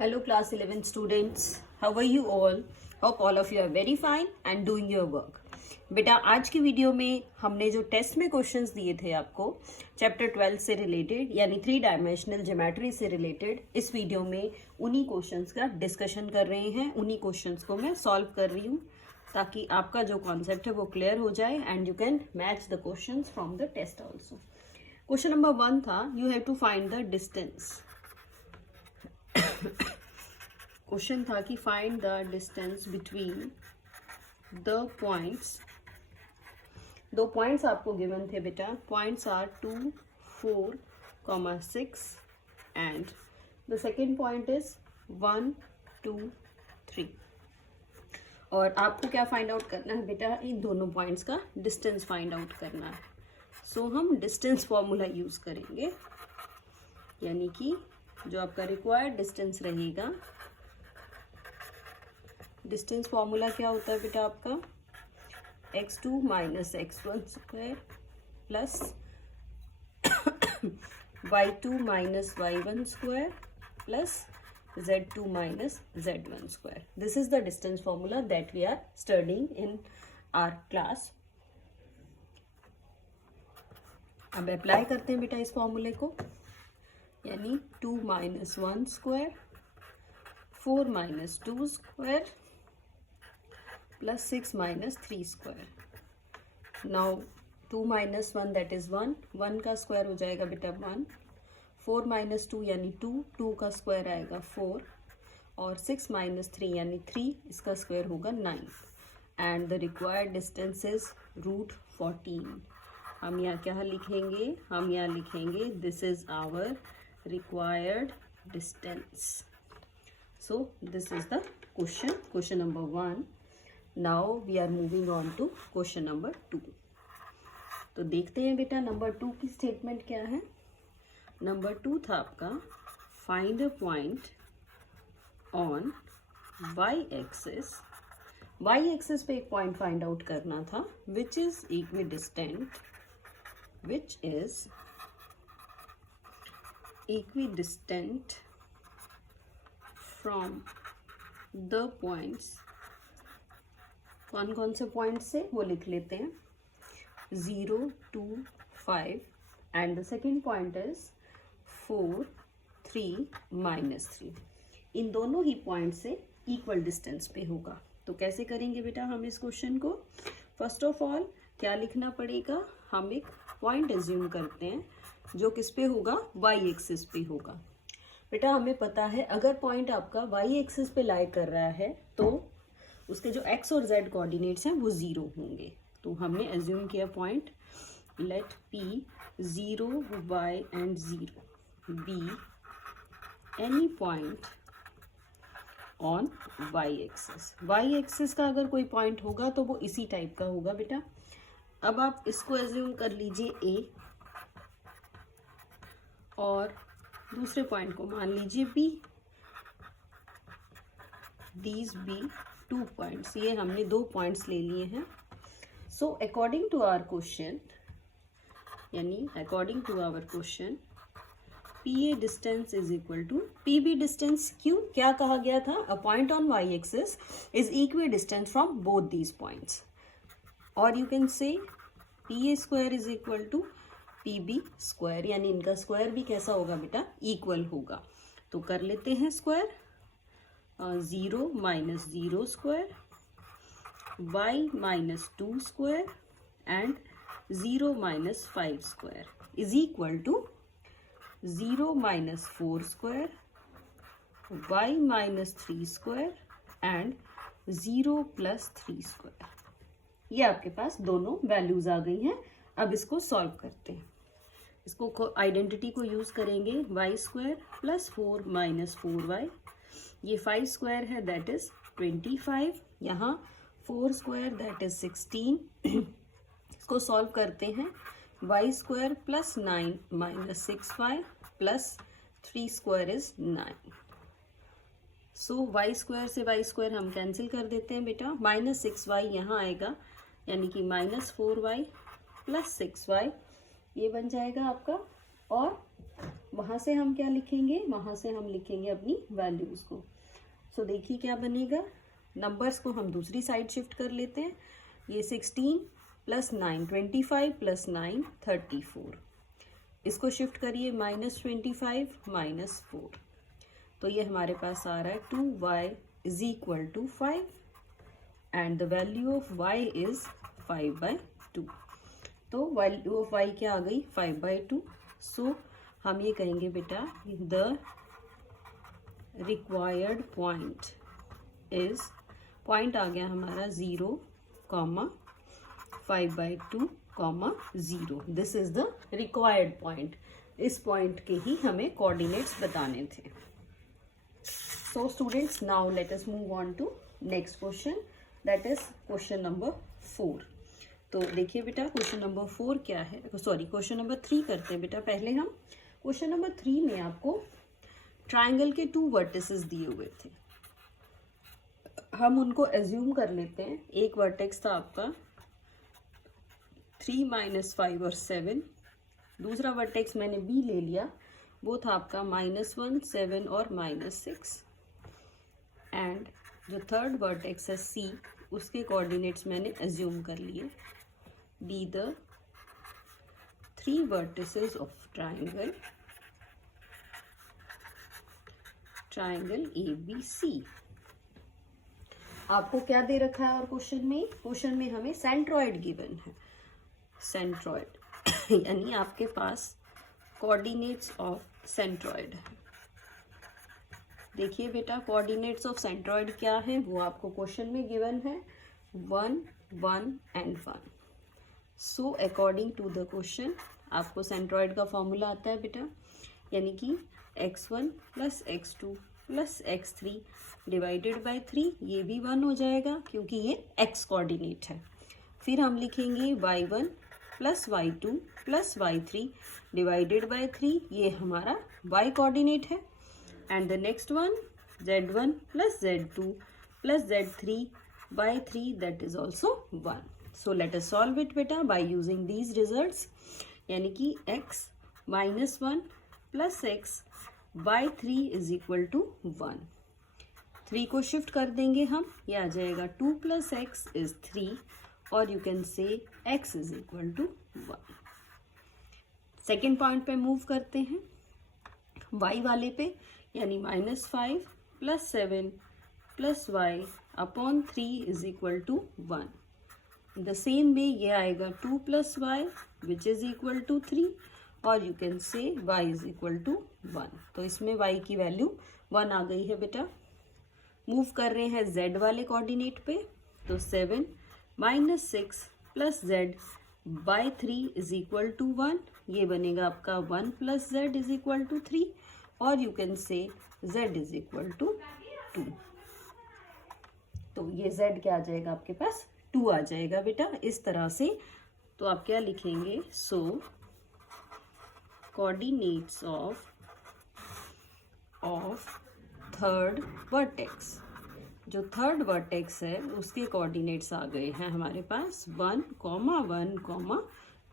Hello class 11 students, how are you all? Hope all of you are very fine and doing your work. बेटा आज की video में हमने जो test में क्वेश्चंस दिए थे आपको चैप्टर 12 से रिलेटेड यानी 3 डायमेंशनल ज्योमेट्री से रिलेटेड, इस वीडियो में उन्हीं क्वेश्चंस का डिस्कशन कर रहे हैं, उन्हीं क्वेश्चंस को मैं सॉल्व कर रही हूँ ताकि आपका जो कॉन्सेप्ट है वो क्लियर हो जाए and you can match the questions from the test also. Question number 1 था you have to find the distance. Question था कि find the distance between the points. दो पॉइंट्स आपको गिवन थे बेटा. Points are 2, 4, 6 and the second point is 1, 2, 3. और आपको क्या फाइंड आउट करना है बेटा? इन दोनों पॉइंट्स का डिस्टेंस फाइंड आउट करना है. सो हम डिस्टेंस फॉर्मूला यूज करेंगे, यानी कि जो आपका रिक्वायर्ड डिस्टेंस रहेगा. डिस्टेंस फॉर्मूला क्या होता है बेटा आपका? x2 minus x1 square plus y2 minus y1 square plus z2 minus z1 square. This is the distance formula that we are studying in our class. अब अप्लाई करते हैं बेटा इस फॉर्मूले को, यानी 2 minus 1 square 4 minus 2 square plus 6 minus 3 square. Now 2 minus 1 that is 1, 1 का square हो जाएगा बेटा 1. 4 माइनस 2 यानी 2, 2 का स्क्वायर आएगा 4 और 6 माइनस 3 यानी 3, इसका स्क्वायर होगा 9. And the required distance is √14. हम यहाँ क्या लिखेंगे? हम यहाँ लिखेंगे this is our required distance. So this is the question number 1. Now we are moving on to question number 2. तो देखते हैं बेटा नंबर 2 की स्टेटमेंट क्या है. नंबर 2 था आपका find a point on y axis. y axis पे एक पॉइंट फाइंड आउट करना था which is equidistant, which is equidistant from the points. कौन कौन से पॉइंट से वो लिख लेते हैं. 0, 2, 5 and the second point is 4, 3, -3. इन दोनों ही पॉइंट से इक्वल डिस्टेंस पे होगा. तो कैसे करेंगे बेटा हम इस क्वेश्चन को? फर्स्ट ऑफ ऑल क्या लिखना पड़ेगा? हम एक पॉइंट एज्यूम करते हैं जो किस पे होगा? y एक्सिस पे होगा. बेटा हमें पता है अगर पॉइंट आपका y एक्सिस पे लाई कर रहा है तो उसके जो x और z कोऑर्डिनेट्स हैं वो 0 होंगे. तो हमने एज्यूम किया point let p 0, y and 0 be any point on y axis. y axis का अगर कोई पॉइंट होगा तो वो इसी टाइप का होगा बेटा. अब आप इसको एज्यूम कर लीजिए a और दूसरे पॉइंट को मान लीजिए B. These B 2 points. ये हमने 2 पॉइंट्स ले लिए हैं. So according to our question, यानी according to our question PA distance is equal to PB distance. क्यों? क्या कहा गया था? A point on y axis is equidistant from both these points. और you can say PA square is equal to PB square, यानी इनका square भी कैसा होगा बेटा? इक्वल होगा. तो कर लेते हैं square. 0 minus 0 square y minus 2 square and 0 minus 5 square is equal to 0 minus 4 square y minus 3 square and 0 plus 3 square. ये आपके पास दोनों वैल्यूज आ गई हैं. अब इसको सॉल्व करते हैं. इसको आइडेंटिटी को यूज करेंगे. y square plus 4 minus 4y. ये 5 स्क्वायर है दैट इज 25. यहाँ 4 स्क्वायर दैट इज 16. इसको सॉल्व करते हैं. y square plus 9 minus 6y plus 3 square is 9. So y square से y स्क्वायर हम कैंसिल कर देते हैं बेटा. माइनस 6y यहाँ आएगा, यानी कि -4y प्लस 6y ये बन जाएगा आपका. और वहाँ से हम क्या लिखेंगे, वहाँ से हम लिखेंगे अपनी वैल्यूज़ को। सो देखिए क्या बनेगा, नंबर्स को हम दूसरी साइड शिफ्ट कर लेते हैं। ये 16 + 9 25 + 9 34, इसको शिफ्ट करिए -25 -4, तो ये हमारे पास आ रहा है 2y = 5 and the value of y is 5/2। तो वैल्यू ऑफ y क्या आ गई, 5/2। सो हम ये कहेंगे बेटा the required point is, point आ गया हमारा 0, 5/2, 0। This is the required point. इस पॉइंट के ही हमें कोऑर्डिनेट्स बताने थे। So students, now let us move on to next question, that is question number 4। तो देखिए बेटा क्वेश्चन नंबर 4 क्या है, सॉरी क्वेश्चन नंबर 3 करते हैं बेटा। पहले हम क्वेश्चन नंबर 3 में आपको ट्राइंगल के 2 वर्टिसेस दिए हुए थे, हम उनको एज्यूम कर लेते हैं। एक वर्टेक्स था आपका 3 - 5 और 7, दूसरा वर्टेक्स मैंने बी ले लिया, वो था आपका -1 7 और -6, एंड जो थर्ड वर्टेक्स है सी, उसके कोऑर्डिनेट्स मैंने एज्यूम कर लिए। Be the 3 vertices of triangle ABC। आपको क्या दे रखा है और क्वेश्चन में हमें सेंट्रॉइड गिवन है। सेंट्रॉइड यानी आपके पास कोऑर्डिनेट्स ऑफ सेंट्रॉइड है। देखिए बेटा कोऑर्डिनेट्स ऑफ सेंट्रॉइड क्या है, वो आपको क्वेश्चन में गिवन है 1 1 and 1। So according to the question आपको सेंट्रॉइड का फॉर्मूला आता है बेटा, यानी कि x1 + x2 + x3 / 3, ये भी 1 हो जाएगा क्योंकि ये x कोऑर्डिनेट है। फिर हम लिखेंगे y1 + y2 + y3 / 3, ये हमारा y कोऑर्डिनेट है। And the next one z1 + z2 + z3/3, that is also 1। So let us solve it बेटा बाय यूजिंग दीज रिजल्ट्स, यानी कि x - 1 + x/3 = 1। 3 को शिफ्ट कर देंगे हम, ये आ जाएगा 2 + x = 3, और यू कैन से x = 1। सेकेंड पॉइंट पे मूव करते हैं, y वाले पे, यानी -5 + 7 + y/3 = 1। द सेम वे ये आएगा 2 + y which is equal to 3, और यू कैन से y = 1। तो इसमें y की वैल्यू 1 आ गई है बेटा। मूव कर रहे हैं z वाले कोऑर्डिनेट पे, तो 7 - 6 + z/3 = 1, ये बनेगा आपका 1 + z = 3, और यू कैन से z = 2। तो ये z क्या आ जाएगा आपके पास, 2 आ जाएगा बेटा इस तरह से। तो आप क्या लिखेंगे, सो कोऑर्डिनेट्स ऑफ थर्ड वर्टेक्स, जो थर्ड वर्टेक्स है उसके कोऑर्डिनेट्स आ गए हैं हमारे पास 1, 1,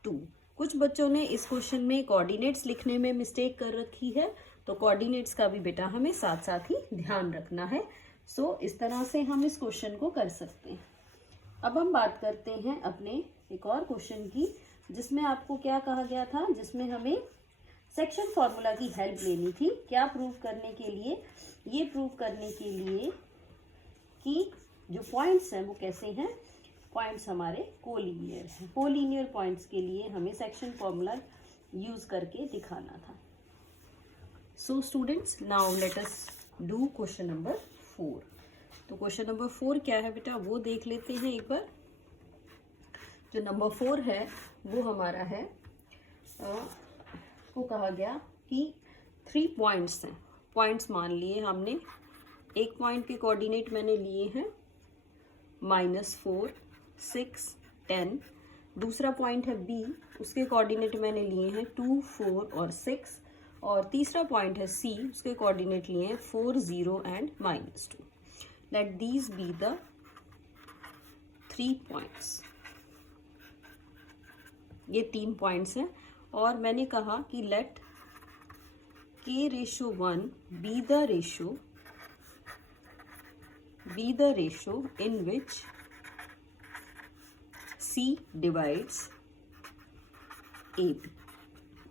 2। कुछ बच्चों ने इस क्वेश्चन में कोऑर्डिनेट्स लिखने में मिस्टेक कर रखी है, तो कोऑर्डिनेट्स का भी बेटा हमें साथ साथ ही ध्यान रखना है। सो इस तरह से हम इस क्वेश्चन को कर सकते हैं। अब हम बात करते हैं अपने एक और क्वेश्चन की, जिसमें आपको क्या कहा गया था, जिसमें हमें सेक्शन फॉर्मूला की हेल्प लेनी थी। क्या प्रूव करने के लिए, ये प्रूव करने के लिए कि जो पॉइंट्स हैं वो कैसे हैं, पॉइंट्स हमारे कोलिनियर हैं। कोलिनियर पॉइंट्स के लिए हमें सेक्शन फॉर्मूला यूज करके दिखाना था। सो students, now let us do question number 4। तो क्वेश्चन नंबर 4 क्या है बेटा, वो देख लेते हैं एक बार। जो नंबर 4 है वो हमारा है, को कहा गया कि 3 पॉइंट्स हैं। पॉइंट्स मान लिए हमने, एक पॉइंट के कोऑर्डिनेट मैंने लिए हैं -4, 6, 10। दूसरा पॉइंट है B, उसके कोऑर्डिनेट मैंने लिए हैं 2, 4 और 6। और तीसरा पॉइंट है C, उसके कोऑर्डिनेट लिए हैं 4, 0 and -2। Let these be the 3 points. ये 3 पॉइंट्स हैं, और मैंने कहा कि late k/1 be the ratio in which C divides AB।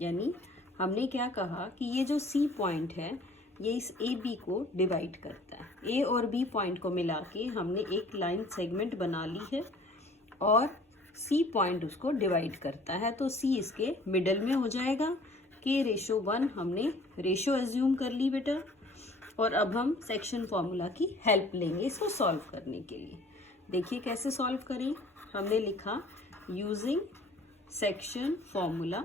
यानी हमने क्या कहा कि ये जो C पॉइंट है ये इस AB को डिवाइड करता है। A और B पॉइंट को मिला के हमने एक लाइन सेगमेंट बना ली है और C पॉइंट उसको डिवाइड करता है, तो C इसके मिडल में हो जाएगा। k/1 हमने रेशो एज्यूम कर ली बेटा, और अब हम सेक्शन फॉर्मूला की हेल्प लेंगे इसको सॉल्व करने के लिए। देखिए कैसे सॉल्व करें। हमने लिखा यूजिंग सेक्शन फॉर्मूला।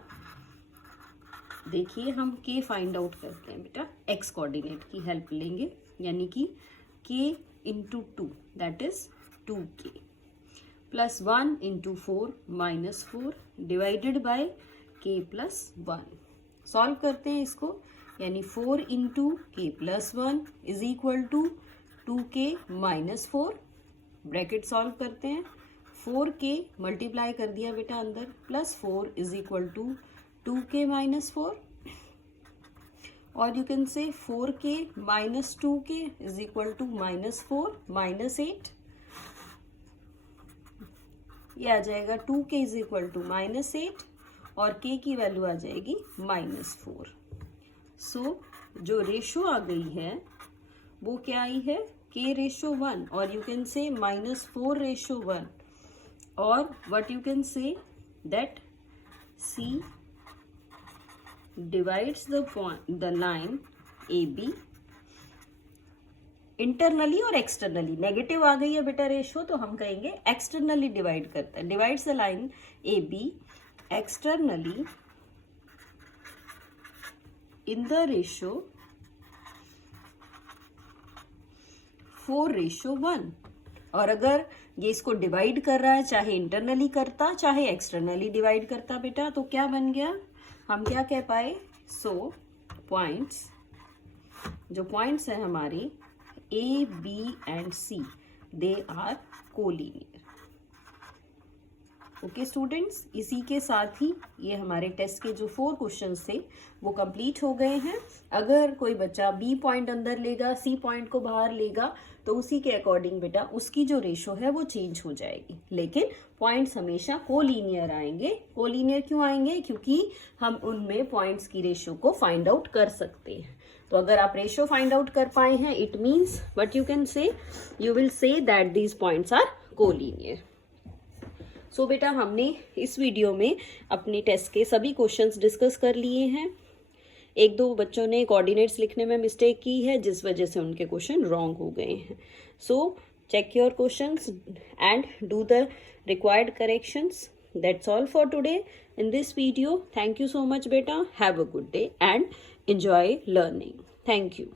देखिए हम k फाइंड आउट करते हैं बेटा, x कोऑर्डिनेट की हेल्प लेंगे, यानी कि k into 2 that is 2k plus 1 into 4 minus 4 divided by k plus 1। Solve करते हैं इसको, यानी 4 into k plus 1 is equal to 2k minus 4। Bracket solve करते हैं, 4k मल्टीप्लाई कर दिया बेटा अंदर, plus 4 is equal to 2k minus 4, और you can say 4k minus 2k is equal to minus 4 minus 8। ये आ जाएगा 2k is equal to minus 8 और k की वैल्यू आ जाएगी माइनस 4। सो जो रेशो आ गई है वो क्या आई है, k/1, और यू कैन से माइनस 4/1, और what you can say that C divides the line AB internally और एक्सटर्नली। नेगेटिव आ गई है बेटा रेशो, तो हम कहेंगे एक्सटर्नली डिवाइड करता है। Divides the line AB externally in the ratio 4/1। और अगर ये इसको डिवाइड कर रहा है, चाहे इंटरनली करता चाहे एक्सटर्नली डिवाइड करता बेटा, तो क्या बन गया, हम क्या कह पाए। सो पॉइंट्स, जो पॉइंट्स है हमारे A, B and C, they are collinear. Okay students, इसी के साथ ही ये हमारे टेस्ट के जो 4 क्वेश्चंस थे वो कंप्लीट हो गए हैं। अगर कोई बच्चा B पॉइंट अंदर लेगा, C पॉइंट को बाहर लेगा, तो उसी के अकॉर्डिंग बेटा उसकी जो रेशो है वो चेंज हो जाएगी, लेकिन पॉइंट्स हमेशा कोलिनियर आएंगे। कोलिनियर क्यों आएंगे, क्योंकि हम उनमें पॉइंट्स की रेशो को फाइंड आउट कर सकते हैं। तो अगर आप रेशो फाइंड आउट कर पाए हैं, it means what you can say, you will say that these points are collinear. So बेटा हमने इस वीडियो में अपने टेस्ट के सभी क्वेश्चंस डिस्कस कर लिए हैं। 1-2 बच्चों ने कोऑर्डिनेट्स लिखने में मिस्टेक की है, जिस वजह से उनके क्वेश्चन रॉन्ग हो गए हैं। So check your questions and do the required corrections. That's all for today in this video. Thank you so much beta. Have a good day and enjoy learning. Thank you.